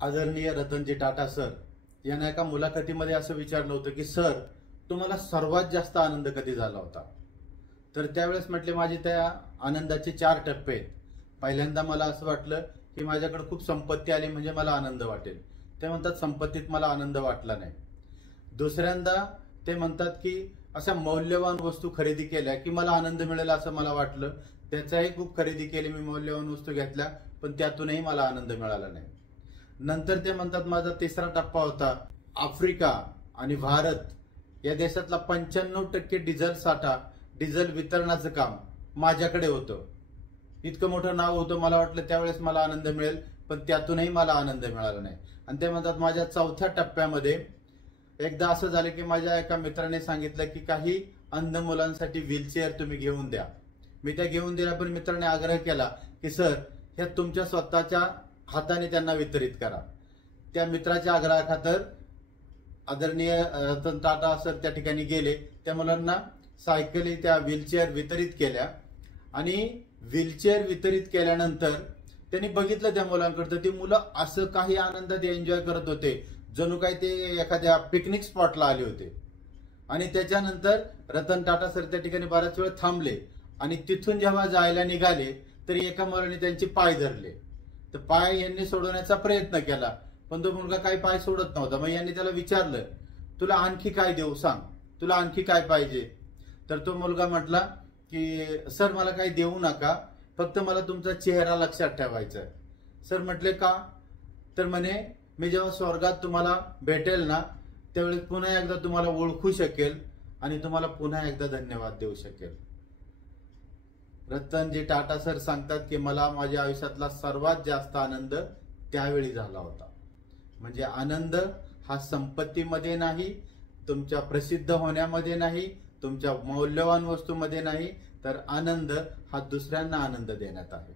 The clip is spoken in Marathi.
आदरणीय रतनजी टाटा सर यांना एका मुलाखतीमध्ये असं विचारलं होतं की सर, तुम्हाला सर्वात जास्त आनंद कधी झाला होता? तर त्यावेळेस म्हटले, माझे त्या आनंदाचे 4 टप्पे आहेत. पहिल्यांदा मला असं वाटलं की माझ्याकडे खूप संपत्ती आली म्हणजे मला आनंद वाटेल. ते म्हणतात संपत्तीत मला आनंद वाटला नाही. दुसऱ्यांदा ते म्हणतात की अशा मौल्यवान वस्तू खरेदी केल्या की मला आनंद मिळेल असं मला वाटलं. त्याचाही खूप खरेदी केली, मी मौल्यवान वस्तू घेतल्या, पण त्यातूनही मला आनंद मिळाला नाही. नंतर ते म्हणतात माझा तिसरा टप्पा होता आफ्रिका आणि भारत या देशातला 95% डिझेल साठा, डिझेल वितरणाचं काम माझ्याकडे होतं. इतकं मोठं नाव होतं, मला वाटलं त्यावेळेस मला आनंद मिळेल, पण त्यातूनही मला आनंद मिळाला नाही. आणि ते म्हणतात माझ्या चौथ्या टप्प्यामध्ये एकदा असं झालं की माझ्या एका मित्राने सांगितलं की काही अंध मुलांसाठी व्हीलचेअर तुम्ही घेऊन द्या. मी त्या घेऊन दिल्या, पण मित्राने आग्रह केला की सर, ह्या तुमच्या स्वतःच्या हाताने त्यांना वितरित करा. त्या मित्राच्या आग्रहाखातर आदरणीय रतन टाटा सर त्या ठिकाणी गेले. त्या मुलांना सायकली, त्या व्हीलचेअर वितरित केल्या. आणि व्हीलचेअर वितरित केल्यानंतर त्यांनी बघितलं त्या मुलांकडे, तर ती मुलं असं काही आनंदात एन्जॉय करत होते जणू काही ते एखाद्या पिकनिक स्पॉटला आले होते. आणि त्याच्यानंतर रतन टाटा सर त्या ठिकाणी बराच वेळ थांबले आणि तिथून जेव्हा जायला निघाले तरी एका मुलाने त्यांचे पाय धरले. तर पाय यांनी सोडवण्याचा प्रयत्न केला, पण तो मुलगा काही पाय सोडत नव्हता. मग यांनी त्याला विचारलं, तुला आणखी काय देऊ, सांग, तुला आणखी काय पाहिजे? तर तो मुलगा म्हटला की सर, मला काही देऊ नका, फक्त मला तुमचा चेहरा लक्षात ठेवायचा आहे. सर म्हटले का? तर म्हणे, मी जेव्हा स्वर्गात तुम्हाला भेटेल ना, त्यावेळेस पुन्हा एकदा तुम्हाला ओळखू शकेल आणि तुम्हाला पुन्हा एकदा धन्यवाद देऊ शकेल. रतनजी टाटा सर सांगतात की मला माझ्या आयुष्यातला सर्वात जास्त आनंद त्यावेळी झाला होता. म्हणजे आनंद हा संपत्तीमध्ये नाही, तुमच्या प्रसिद्ध होण्यामध्ये नाही, तुमच्या मौल्यवान वस्तूमध्ये नाही, तर आनंद हा दुसऱ्यांना आनंद देण्यात आहे.